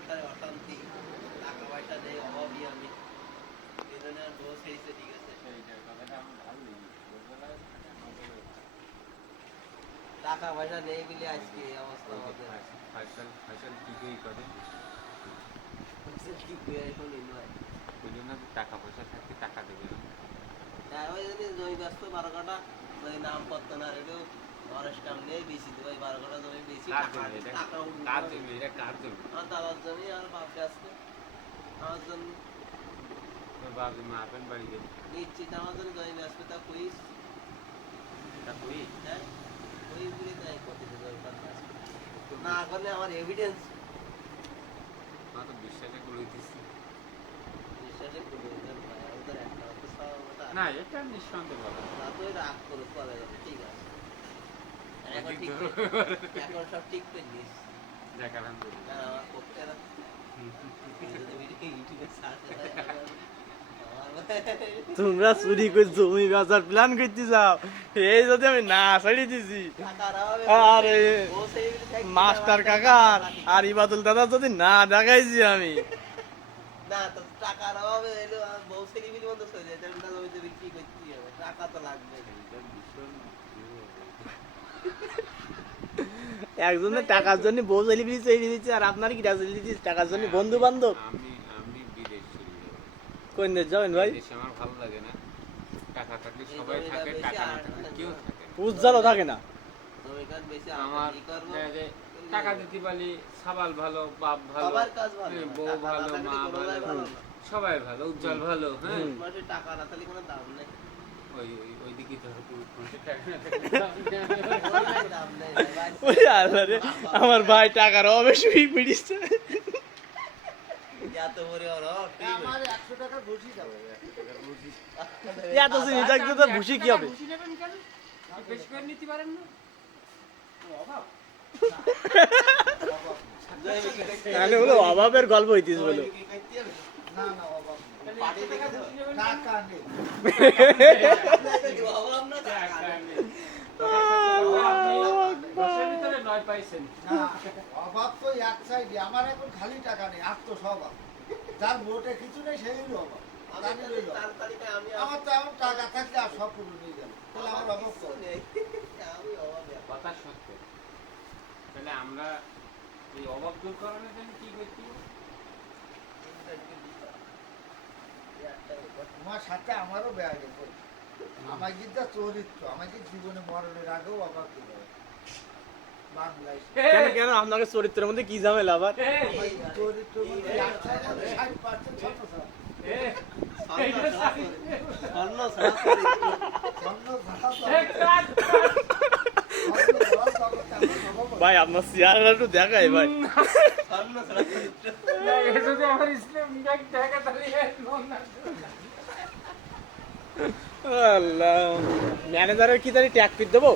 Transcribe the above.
সংসারে অশান্তি, টাকা পয়সা নেই, অভাবী আমি, এই জন্য আর বউ সেইছে, ঠিক আছে। টাকা পয়সা নেই বলে আজকে এই অবস্থা আমাদের। কি করে শুনি নয়, টাকা পয়সা থাকতে টাকা দেবে না। হ্যাঁ ওই জন্য জমি ব্যস্ত 12 কাঠা, ওই নাম পত্র না রেডো অরেশ কাম নেই, বেশি দেবো 12 কাঠা জমি বেশি, টাকা উঠবে। কার জমি এটা? কার জমি? আমার দাদার জমি আর বাপকে আসবে আমার জন্য বাবু মা আপন বাড়ি গেল নিশ্চিত আমার জন্য জমি আসবে, তা কইস তা কই হ্যাঁ ওই বলে তাই করতে না করলে আমার এভিডেন্স মা তো বিশ্বাসে করে দিচ্ছি বিশ্বাসে করে ওদের ওদের একটা তো সব না, এটা নিঃসন্দেহ বলা না তো রাগ করে করা যাবে, ঠিক আছে। এখন ঠিক এখন সব ঠিক করে নিস, দেখ আলহামদুলিল্লাহ। আমার পক্ষে না ইউটিউবে সার্চ তোমরা চুরি করে জমি বেচার প্ল্যান করতে যাও, এই যদি আমি না ছাড়ি দিছি আরে মাস্টার কাকার আর ইবাদুল দাদা যদি না দেখাইছি আমি না তো টাকার অভাবে এলো বউ ছেলে মিলে বন্ধ হয়ে যায়, তাহলে জমিতে বিক্রি করতে হবে, টাকা তো লাগবে। একজনের টাকার জন্য বউ চলি বিলি চলে দিচ্ছে, আর আপনার কি চলে দিচ্ছে টাকার জন্য বন্ধু বান্ধব। আমি বিদেশ চলে যাবো। কোন দেশ যাবেন ভাই? দেশে আমার ভালো লাগে না, টাকা থাকলে সবাই থাকে, টাকা না থাকলে কেউ থাকে না। উজ্জ্বলও থাকে না। জমিকান বেশি আমার কি করব, যে টাকা দিতে পারি, সাবাল ভালো, বাপ ভালো, সবার কাজ ভালো, বউ টাকা ভালো, না থাকলে মা কোনো ভালো, ভালো না। সবাই ভালো, উজ্জ্বল ভালো। হ্যাঁ মানুষের টাকা না থাকলে কোনো দাম নেই, ওই দিকে ধরো টাকা না থাকলে দাম নেই ভাই। ওই আল্লাহ রে, আমার ভাই টাকার অভাবে শুয়ে পড়িছে। এত বড় অরক আমার 100 টাকা ঘুষি দাও। এত জিনিস থাকতে তো ভুসি কি হবে? খুশি নেবেন কেন? বেশি করে নিতে পারেন না? অভাব। তাহলে হলো অভাবের গল্প হইতিস বলো। না না অভাব নেই। পার্টি দেখে তো টাকা নেই। অভাব না টাকা নেই। দশের ভিতরে 9 পাইছেন। না অভাব তো এক সাইডে, আমার এখন খালি টাকা নেই, আত্মস্বভাব। যার মোটে কিছু নেই সেই হলো অভাব। আমি তাড়াতাড়ি আমি আমার তো এমন টাকা থাকলে আর সব পুরো নিয়ে গেল, তাহলে আমার অভাব কিছু করে। নেই, আমি অভাবে। কথা সত্য। তাহলে আমরা এই অভাব দূর করানোর জন্য কি করতে হবে? তোমার সাথে আমারও বেয়া গেছে। আমার কিন্তু চরিত্র, আমাকে জীবনে মরণের আগেও অভাব দিল বাংলায়। কেন কেন আপনাকে চরিত্রের মধ্যে কি ঝামেলা আবার? আমার চরিত্র মধ্যে 60% ছন্নছাড়া। স্বর্ণ ছাড়া চরিত্র। ছন্নছাড়া জগৎ। ছন্নছাড়া জগৎে আমার স্বভাব আছে। ভাই আপনার চেহারাটা একটু দেখাই ভাই। স্বর্ণ ছাড়া চরিত্র। যদি আমার ইসলাম দেখা তাহলে আল্লাহ, ম্যানেজারের কি তারি ট্যাগ ফিট দেবো?